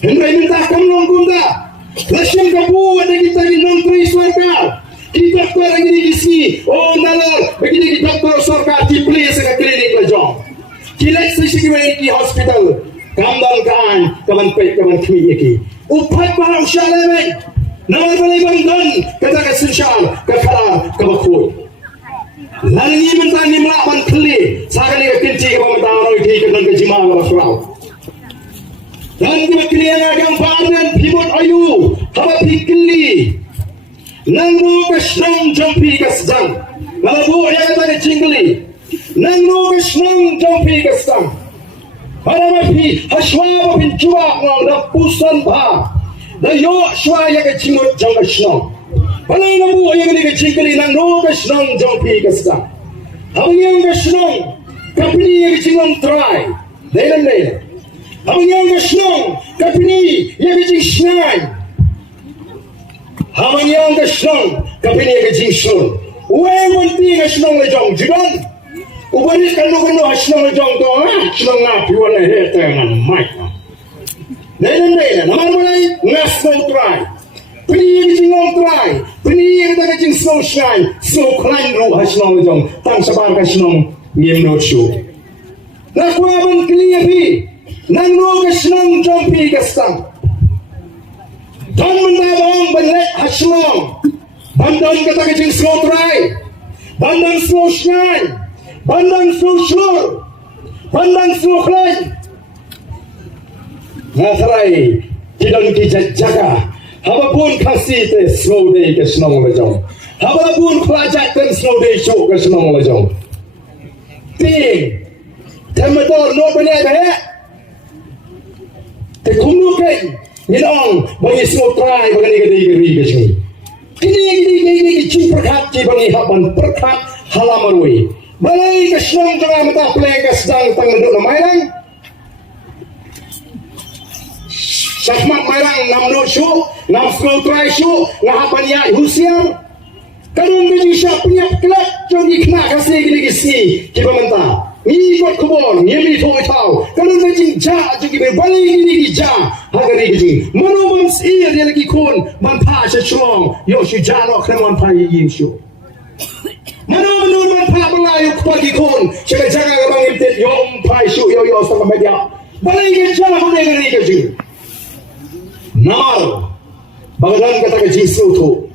Henry minta kamlong gunda. Lasyang kabu ada kita di menteri sarkar. Di doktor lagi di kisi. Oh nalar begini di doktor sarkar di place ke klinik lajong. Kilek sisi di hospital. Kambal kaan kaman pet kaman kmie ki. Upat para usyale Nawal balay bangdan kata ka sinsyal ka karar ka bakhoy. Lalingi mentang ni melaban kli sakali ka kinci ka pamata aroi di ka dan ka jima ka basraw. Dan ka kli nga gang paanan pibot ayu haba pikli. Nangno ka shnong jampi ka sdang. Malabu ya kata ka jingli. Nangno ka shnong jampi ka sdang. Para mapi hashwa pin chuwa ng rapusan ba. Dayo shwa ya ka chingot jong ka shnong. Palay na buhay ya ka chingli nang no ka shnong jong pi ka sdang. Habang yung ka shnong kapini ya ka chingong try. Dailan. Habang yung ka shnong kapini ya ka ching shnay. Habang yung ka shnong kapini ya ka ching shnong. Uwe wanti ka shnong na jong jigan. Ubani kanu hashnong na jong to shnong na piwan na hete ng mic. Dailan, naman mulai ngas no try. Pini jing no try. Pini kita jing snow shine. Snow climb ro hashnong na jong. Tang sabar ka shnong ngiem no show. Nakwaban kliya pi. Nang no ka shnong jong pi ka stang. Dan mendabang banlet hashnong. Bandan kita jing snow try. Bandan snow shine. Bandan snow shore. Bandan snow climb. Ngasarai kidang jaga. Haba pun KHASI te snow day ke senong lejong. Haba pun pelajak ten snow day show ke senong lejong. Ting temador no banyak kaya. Te kumuken minong bagi snow try bagi gedi ke sini. Kini cing perkat ci bagi haban perkat halamarui. Balai ke senong jangan mata play ke sedang tangduk namayang. Sahmat marang nam no show, nam snow try show, ngahapan ya husiam. Kadang biji siap punya klep, jadi kena kasih gini kisi, kita mentah. Ni ikut kubur, ni mi thoi tau. Kadang biji jah, jadi berbalik gini jah, agar gini. Mano bams iya dia lagi khun, manpa shillong, yo si jah no kena manpa yim show. Mano manpa belayu pagi khun, saya jaga kabang imtit yo manpa show yo sama media. Balik gini jah, mana gini gini. Namar bagadan kata kecil suatu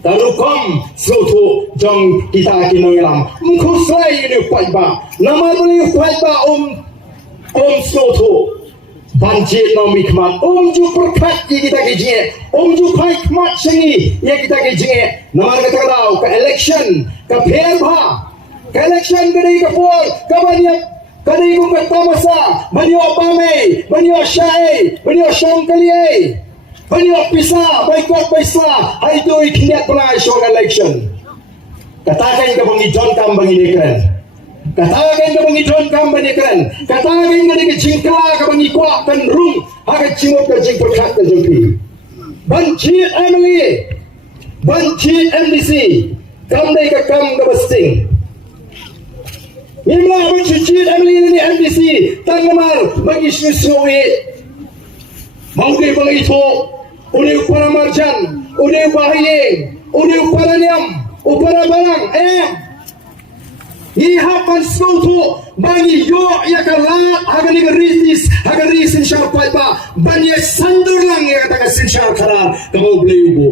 tarukom suatu jong kita kinoilam mengkusai ini kuatba namar beli kuatba suatu banjir nomi kemat ju perkat kita kejiye ju kai kemat sengi ya kita kejiye namar kata kau ke election ke phah ke election ke dari ke pol ke banyak kadai ko tamasa banyo pame banyo syai banyo syangkaliai banyo pisa boycott pisa hai tu ikhniat pelai shong election katakan ke bangi John kam bangi dekran katakan ke bangi John kam bangi dekran katakan ke jingkla ke bangi kuat kan rum aga cimot ke jing perkat ke jengpi banci Emily banci MDC kam dai ke kam ke besting Imla bercuci Emily ini MDC tangamar bagi snowy mungkin bagi itu udah para marjan udah bahayeng udah para niam upara barang ihapan snow bagi yo ya kalat agar ni risis agar risin syarpai pa banyak sandur lang ya kata kasin syar karar kamu beli ubu